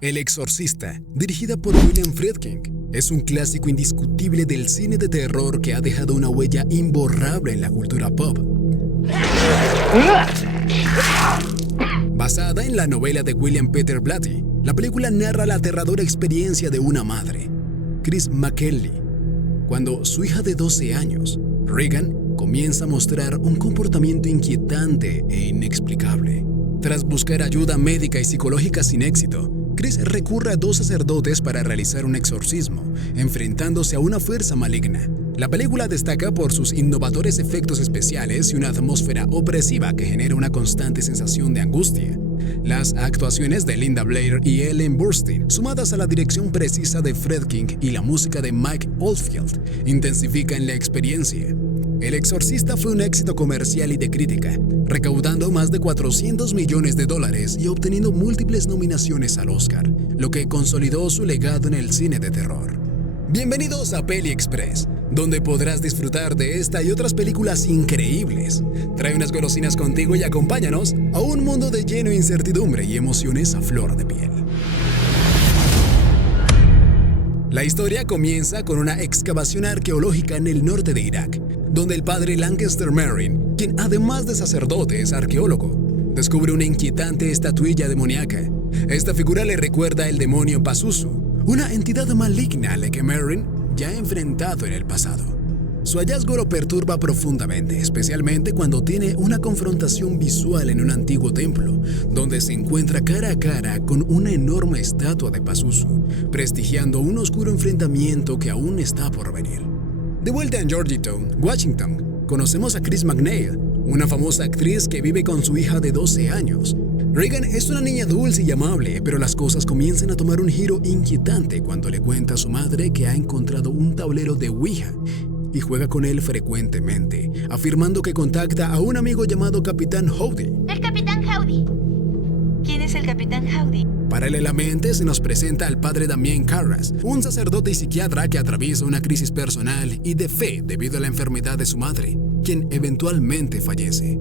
El Exorcista, dirigida por William Friedkin, es un clásico indiscutible del cine de terror que ha dejado una huella imborrable en la cultura pop. Basada en la novela de William Peter Blatty, la película narra la aterradora experiencia de una madre, Chris McKinley, cuando su hija de 12 años, Regan, comienza a mostrar un comportamiento inquietante e inexplicable. Tras buscar ayuda médica y psicológica sin éxito, Chris recurre a dos sacerdotes para realizar un exorcismo, enfrentándose a una fuerza maligna. La película destaca por sus innovadores efectos especiales y una atmósfera opresiva que genera una constante sensación de angustia. Las actuaciones de Linda Blair y Ellen Burstyn, sumadas a la dirección precisa de Friedkin y la música de Mike Oldfield, intensifican la experiencia. El Exorcista fue un éxito comercial y de crítica, recaudando más de $400 millones y obteniendo múltiples nominaciones al Oscar, lo que consolidó su legado en el cine de terror. Bienvenidos a Peli Express, donde podrás disfrutar de esta y otras películas increíbles. Trae unas golosinas contigo y acompáñanos a un mundo de lleno de incertidumbre y emociones a flor de piel. La historia comienza con una excavación arqueológica en el norte de Irak, donde el padre Lancaster Merrin, quien además de sacerdote es arqueólogo, descubre una inquietante estatuilla demoníaca. Esta figura le recuerda el demonio Pazuzu, una entidad maligna a la que Merrin ya ha enfrentado en el pasado. Su hallazgo lo perturba profundamente, especialmente cuando tiene una confrontación visual en un antiguo templo, donde se encuentra cara a cara con una enorme estatua de Pazuzu, prestigiando un oscuro enfrentamiento que aún está por venir. De vuelta en Georgetown, Washington, conocemos a Chris McNeil, una famosa actriz que vive con su hija de 12 años. Regan es una niña dulce y amable, pero las cosas comienzan a tomar un giro inquietante cuando le cuenta a su madre que ha encontrado un tablero de Ouija y juega con él frecuentemente, afirmando que contacta a un amigo llamado Capitán Howdy. ¡El Capitán Howdy! ¿Quién es el Capitán Howdy? Paralelamente se nos presenta al padre Damien Karras, un sacerdote y psiquiatra que atraviesa una crisis personal y de fe debido a la enfermedad de su madre, quien eventualmente fallece.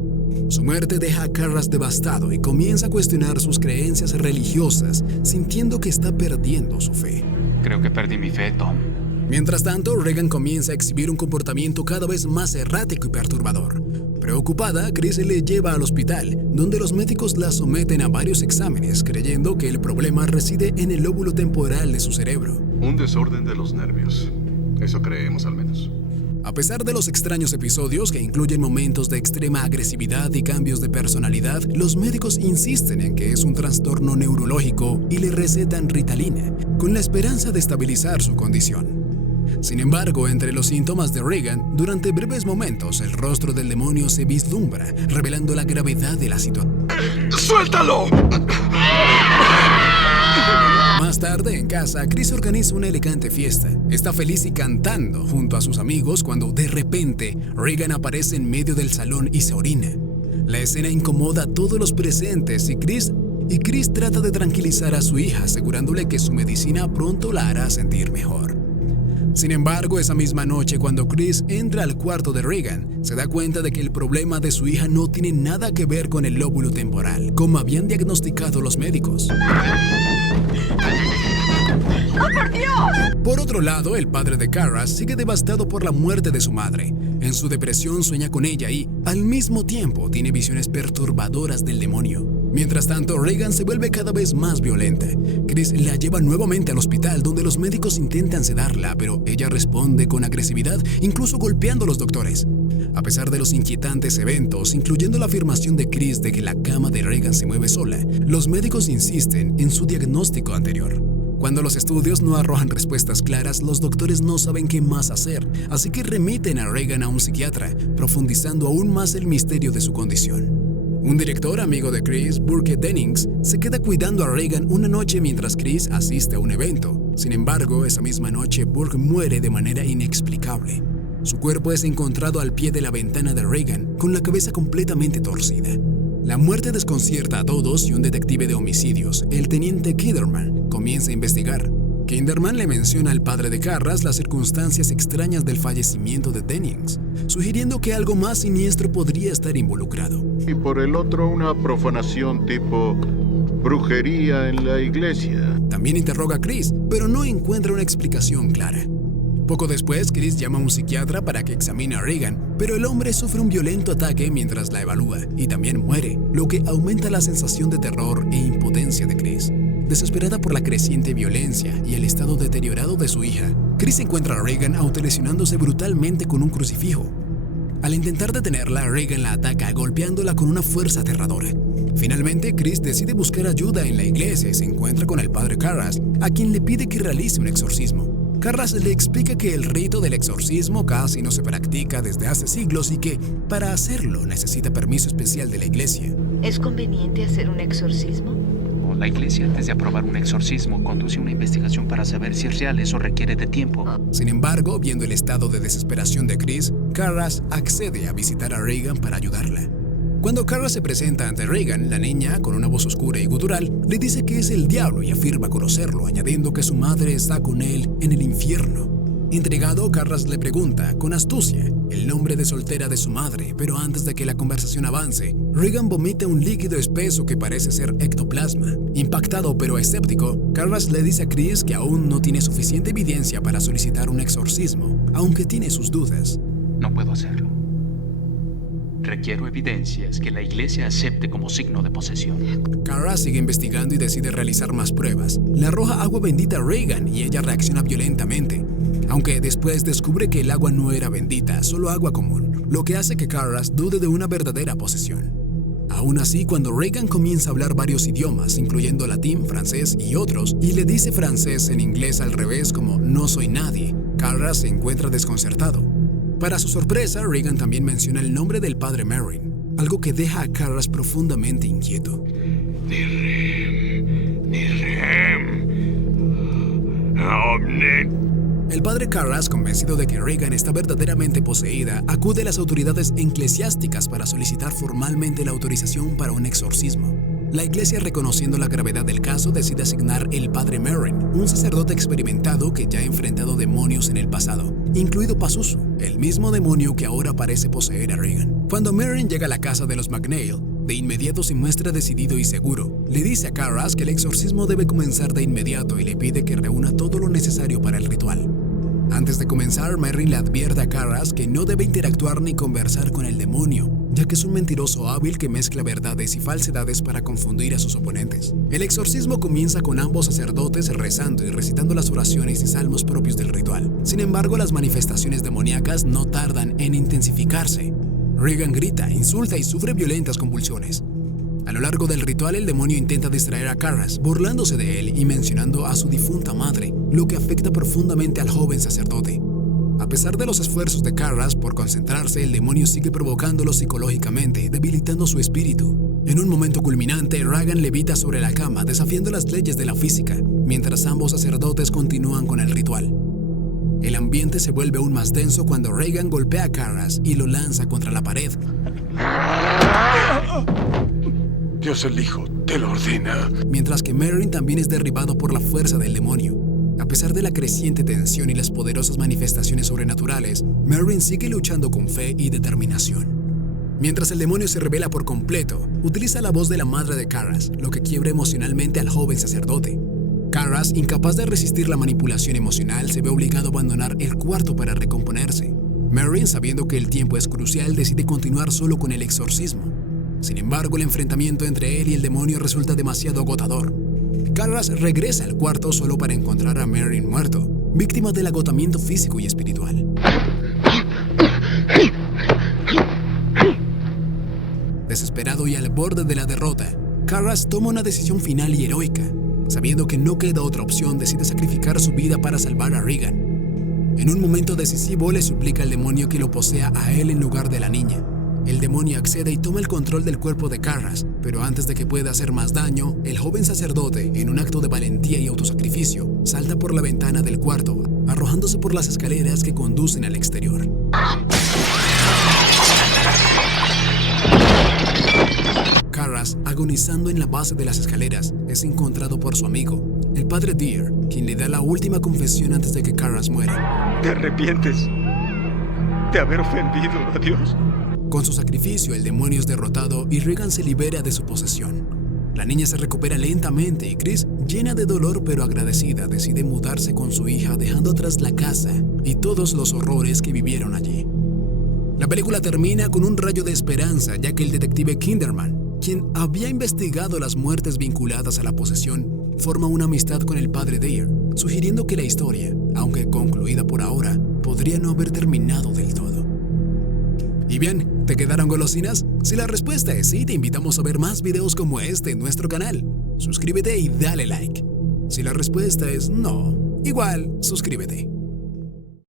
Su muerte deja a Karras devastado y comienza a cuestionar sus creencias religiosas, sintiendo que está perdiendo su fe. Creo que perdí mi fe, Tom. Mientras tanto, Regan comienza a exhibir un comportamiento cada vez más errático y perturbador. Preocupada, Chris le lleva al hospital, donde los médicos la someten a varios exámenes, creyendo que el problema reside en el lóbulo temporal de su cerebro. Un desorden de los nervios. Eso creemos al menos. A pesar de los extraños episodios que incluyen momentos de extrema agresividad y cambios de personalidad, los médicos insisten en que es un trastorno neurológico y le recetan Ritalina, con la esperanza de estabilizar su condición. Sin embargo, entre los síntomas de Regan, durante breves momentos el rostro del demonio se vislumbra, revelando la gravedad de la situación. ¡Suéltalo! Más tarde, en casa, Chris organiza una elegante fiesta. Está feliz y cantando junto a sus amigos cuando, de repente, Regan aparece en medio del salón y se orina. La escena incomoda a todos los presentes y Chris trata de tranquilizar a su hija, asegurándole que su medicina pronto la hará sentir mejor. Sin embargo, esa misma noche, cuando Chris entra al cuarto de Regan, se da cuenta de que el problema de su hija no tiene nada que ver con el lóbulo temporal, como habían diagnosticado los médicos. ¡Oh, por Dios! Por otro lado, el padre de Karras sigue devastado por la muerte de su madre. En su depresión sueña con ella y, al mismo tiempo, tiene visiones perturbadoras del demonio. Mientras tanto, Regan se vuelve cada vez más violenta. Chris la lleva nuevamente al hospital, donde los médicos intentan sedarla, pero ella responde con agresividad, incluso golpeando a los doctores. A pesar de los inquietantes eventos, incluyendo la afirmación de Chris de que la cama de Regan se mueve sola, los médicos insisten en su diagnóstico anterior. Cuando los estudios no arrojan respuestas claras, los doctores no saben qué más hacer, así que remiten a Regan a un psiquiatra, profundizando aún más el misterio de su condición. Un director amigo de Chris, Burke Dennings, se queda cuidando a Regan una noche mientras Chris asiste a un evento. Sin embargo, esa misma noche Burke muere de manera inexplicable. Su cuerpo es encontrado al pie de la ventana de Regan, con la cabeza completamente torcida. La muerte desconcierta a todos y un detective de homicidios, el teniente Kinderman, comienza a investigar. Kinderman le menciona al padre de Karras las circunstancias extrañas del fallecimiento de Dennings, sugiriendo que algo más siniestro podría estar involucrado. Y por el otro, una profanación tipo brujería en la iglesia. también interroga a Chris, pero no encuentra una explicación clara. Poco después, Chris llama a un psiquiatra para que examine a Regan, pero el hombre sufre un violento ataque mientras la evalúa y también muere, lo que aumenta la sensación de terror e impotencia de Chris. Desesperada por la creciente violencia y el estado deteriorado de su hija, Chris encuentra a Regan autolesionándose brutalmente con un crucifijo. Al intentar detenerla, Regan la ataca golpeándola con una fuerza aterradora. Finalmente, Chris decide buscar ayuda en la iglesia y se encuentra con el padre Karras, a quien le pide que realice un exorcismo. Karras le explica que el rito del exorcismo casi no se practica desde hace siglos y que, para hacerlo, necesita permiso especial de la iglesia. ¿Es conveniente hacer un exorcismo? La iglesia, antes de aprobar un exorcismo, conduce una investigación para saber si es real. Eso requiere de tiempo. Sin embargo, viendo el estado de desesperación de Chris, Karras accede a visitar a Regan para ayudarla. Cuando Karras se presenta ante Regan, la niña, con una voz oscura y gutural, le dice que es el diablo y afirma conocerlo, añadiendo que su madre está con él en el infierno. Intrigado, Karras le pregunta, con astucia, el nombre de soltera de su madre, pero antes de que la conversación avance, Regan vomita un líquido espeso que parece ser ectoplasma. Impactado pero escéptico, Karras le dice a Chris que aún no tiene suficiente evidencia para solicitar un exorcismo, aunque tiene sus dudas. No puedo hacerlo. Requiero evidencias que la iglesia acepte como signo de posesión. Karras sigue investigando y decide realizar más pruebas. Le arroja agua bendita a Regan y ella reacciona violentamente, aunque después descubre que el agua no era bendita, solo agua común, lo que hace que Karras dude de una verdadera posesión. Aún así, cuando Regan comienza a hablar varios idiomas, incluyendo latín, francés y otros, y le dice francés en inglés al revés como no soy nadie, Karras se encuentra desconcertado. Para su sorpresa, Regan también menciona el nombre del padre Merrin, algo que deja a Karras profundamente inquieto. El padre Karras, convencido de que Regan está verdaderamente poseída, acude a las autoridades eclesiásticas para solicitar formalmente la autorización para un exorcismo. La iglesia, reconociendo la gravedad del caso, decide asignar el padre Merrin, un sacerdote experimentado que ya ha enfrentado demonios en el pasado, incluido Pazuzu, el mismo demonio que ahora parece poseer a Regan. Cuando Merrin llega a la casa de los McNeil, de inmediato se muestra decidido y seguro. Le dice a Karras que el exorcismo debe comenzar de inmediato y le pide que reúna todo lo necesario para el ritual. Antes de comenzar, Merrin le advierte a Karras que no debe interactuar ni conversar con el demonio, ya que es un mentiroso hábil que mezcla verdades y falsedades para confundir a sus oponentes. El exorcismo comienza con ambos sacerdotes rezando y recitando las oraciones y salmos propios del ritual. Sin embargo, las manifestaciones demoníacas no tardan en intensificarse. Regan grita, insulta y sufre violentas convulsiones. A lo largo del ritual, el demonio intenta distraer a Karras, burlándose de él y mencionando a su difunta madre, lo que afecta profundamente al joven sacerdote. A pesar de los esfuerzos de Karras por concentrarse, el demonio sigue provocándolo psicológicamente, debilitando su espíritu. En un momento culminante, Regan levita sobre la cama, desafiando las leyes de la física, mientras ambos sacerdotes continúan con el ritual. El ambiente se vuelve aún más denso cuando Regan golpea a Karras y lo lanza contra la pared. Dios el Hijo te lo ordena. Mientras que Merrin también es derribado por la fuerza del demonio. A pesar de la creciente tensión y las poderosas manifestaciones sobrenaturales, Merrin sigue luchando con fe y determinación. Mientras el demonio se revela por completo, utiliza la voz de la madre de Karras, lo que quiebra emocionalmente al joven sacerdote. Karras, incapaz de resistir la manipulación emocional, se ve obligado a abandonar el cuarto para recomponerse. Merrin, sabiendo que el tiempo es crucial, decide continuar solo con el exorcismo. Sin embargo, el enfrentamiento entre él y el demonio resulta demasiado agotador. Karras regresa al cuarto solo para encontrar a Merrin muerto, víctima del agotamiento físico y espiritual. Desesperado y al borde de la derrota, Karras toma una decisión final y heroica. Sabiendo que no queda otra opción, decide sacrificar su vida para salvar a Regan. En un momento decisivo, le suplica al demonio que lo posea a él en lugar de la niña. El demonio accede y toma el control del cuerpo de Karras, pero antes de que pueda hacer más daño, el joven sacerdote, en un acto de valentía y autosacrificio, salta por la ventana del cuarto, arrojándose por las escaleras que conducen al exterior. Karras, agonizando en la base de las escaleras, es encontrado por su amigo, el padre Deer, quien le da la última confesión antes de que Karras muera. ¿Te arrepientes de haber ofendido a Dios? Con su sacrificio, el demonio es derrotado y Regan se libera de su posesión. La niña se recupera lentamente y Chris, llena de dolor pero agradecida, decide mudarse con su hija dejando atrás la casa y todos los horrores que vivieron allí. La película termina con un rayo de esperanza, ya que el detective Kinderman, quien había investigado las muertes vinculadas a la posesión, forma una amistad con el padre Dare, sugiriendo que la historia, aunque concluida por ahora, podría no haber terminado del todo. Y bien, ¿te quedaron golosinas? Si la respuesta es sí, te invitamos a ver más videos como este en nuestro canal. Suscríbete y dale like. Si la respuesta es no, igual, suscríbete.